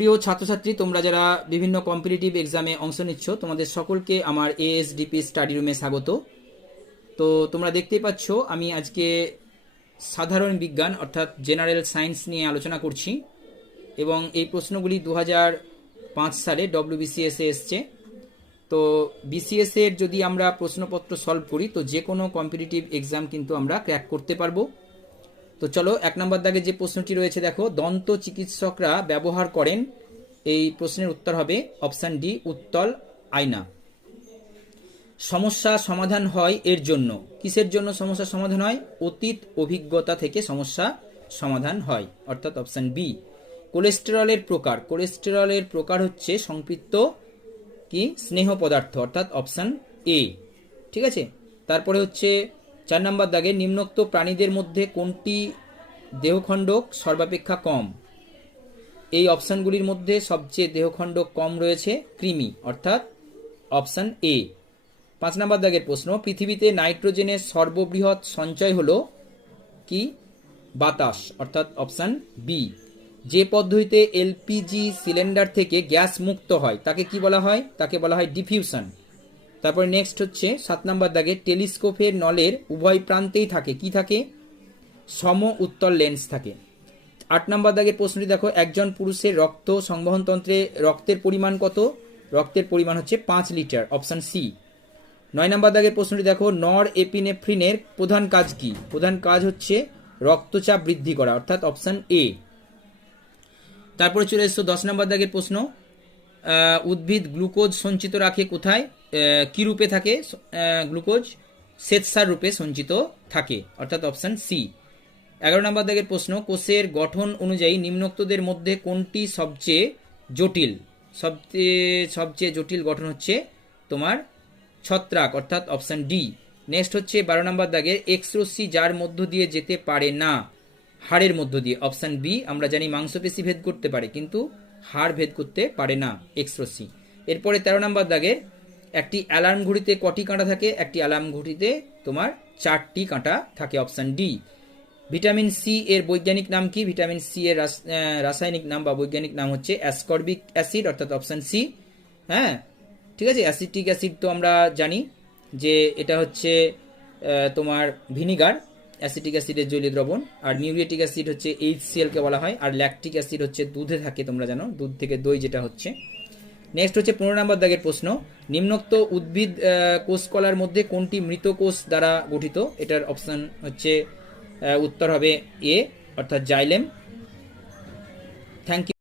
প্রিয় ছাত্রছাত্রী, তোমরা যারা বিভিন্ন কম্পিটিটিভ এক্সামে অংশ নিচ্ছ, তোমাদের সকলকে আমার এএসডিপি স্টাডি রুমে স্বাগত। তো তোমরা দেখতেই পাচ্ছ আমি আজকে সাধারণ বিজ্ঞান অর্থাৎ জেনারেল সায়েন্স নিয়ে আলোচনা করছি এবং এই প্রশ্নগুলি 2005 সালে ডব্লিউবিসিএসে এসছে। তো বিসিএস এর যদি আমরা প্রশ্নপত্র সলভ করি তো যে কোনো কম্পিটিটিভ এক্সাম কিন্তু আমরা ক্র্যাক করতে পারবো। তো চলো, 1 নম্বর দাগে যে প্রশ্নটি রয়েছে দেখো, দন্ত চিকিৎসকরা ব্যবহার করেন, এই প্রশ্নের উত্তর হবে অপশান ডি, উত্তল আয়না। সমস্যা সমাধান হয় এর জন্য, কিসের জন্য সমস্যা সমাধান হয়? অতীত অভিজ্ঞতা থেকে সমস্যা সমাধান হয়, অর্থাৎ অপশান বি। কোলেস্টেরলের প্রকার, কোলেস্টেরলের প্রকার হচ্ছে সম্পৃক্ত কি স্নেহ পদার্থ, অর্থাৎ অপশান এ। ঠিক আছে, তারপরে হচ্ছে 4 নম্বর দাগে, নিম্নোক্ত প্রাণীদের মধ্যে কোনটি দেহখণ্ডক সর্বাপেক্ষা কম? এই অপশানগুলির মধ্যে সবচেয়ে দেহখণ্ডক কম রয়েছে কৃমি, অর্থাৎ অপশান এ। 5 নম্বর দাগের প্রশ্ন, পৃথিবীতে নাইট্রোজেনের সর্ববৃহৎ সঞ্চয় হলো কি? বাতাস, অর্থাৎ অপশান বি। যে পদ্ধতিতে এলপিজি সিলিন্ডার থেকে গ্যাস মুক্ত হয় তাকে কি বলা হয়? তাকে বলা হয় ডিফিউশন। তারপরে নেক্সট হচ্ছে 7 নম্বর দাগে, টেলিস্কোপের নলের উভয় প্রান্তেই থাকে কি থাকে? সম উত্তল লেন্স থাকে। 8 নম্বর দাগের প্রশ্নটি দেখো, একজন পুরুষের রক্ত সংবহনতন্ত্রে রক্তের পরিমাণ কত? রক্তের পরিমাণ হচ্ছে 5 লিটার, অপশান সি। 9 নম্বর দাগের প্রশ্নটি দেখো, নর এপিনেফ্রিনের প্রধান কাজ কি? প্রধান কাজ হচ্ছে রক্তচাপ বৃদ্ধি করা, অর্থাৎ অপশান এ। তারপরে চলে এসছো 10 নম্বর দাগের প্রশ্ন, উদ্ভিদ গ্লুকোজ সঞ্চিত রাখে কোথায়? কি রূপে থাকে গ্লুকোজ? শ্বেতসার রূপে সঞ্চিত থাকে, অর্থাৎ অপশান সি। 11 নম্বর দাগের প্রশ্ন, কোষের গঠন অনুযায়ী নিম্নোক্তদের মধ্যে কোনটি সবচেয়ে জটিল? সবচেয়ে জটিল গঠন হচ্ছে তোমার ছত্রাক, অর্থাৎ অপশান ডি। নেক্সট হচ্ছে 12 নম্বর দাগের, এক্স রশ্মি যার মধ্য দিয়ে যেতে পারে না? হাড়ের মধ্য দিয়ে, অপশান বি। আমরা জানি মাংসপেশি ভেদ করতে পারে কিন্তু হাড় ভেদ করতে পারে না এক্স রশ্মি। এরপরে 13 নম্বর দাগের, একটি অ্যালার্ম ঘড়িতে কটি কাঁটা থাকে? একটি অ্যালার্ম ঘড়িতে তোমার 4টি কাঁটা থাকে, অপশান ডি। ভিটামিন সি এর বৈজ্ঞানিক নাম কি? ভিটামিন সি এর রাসায়নিক নাম বা বৈজ্ঞানিক নাম হচ্ছে অ্যাসকর্বিক অ্যাসিড, অর্থাৎ অপশান সি। হ্যাঁ, ঠিক আছে। অ্যাসিটিক অ্যাসিড তো আমরা জানি যে এটা হচ্ছে তোমার ভিনিগার, অ্যাসিটিক অ্যাসিডের জলীয় দ্রবণ। আর মিউরিয়েটিক অ্যাসিড হচ্ছে HCl কে বলা হয়। আর ল্যাকটিক অ্যাসিড হচ্ছে দুধে থাকে, তোমরা জানো, দুধ থেকে দই যেটা হচ্ছে। নেক্সট হচ্ছে 15 নম্বর দাগের প্রশ্ন, নিম্নোক্ত উদ্ভিদ কোষকলার মধ্যে কোনটি মৃত কোষ দ্বারা গঠিত? এটার অপশান হচ্ছে উত্তর হবে এ, অর্থাৎ জাইলেম। Thank you.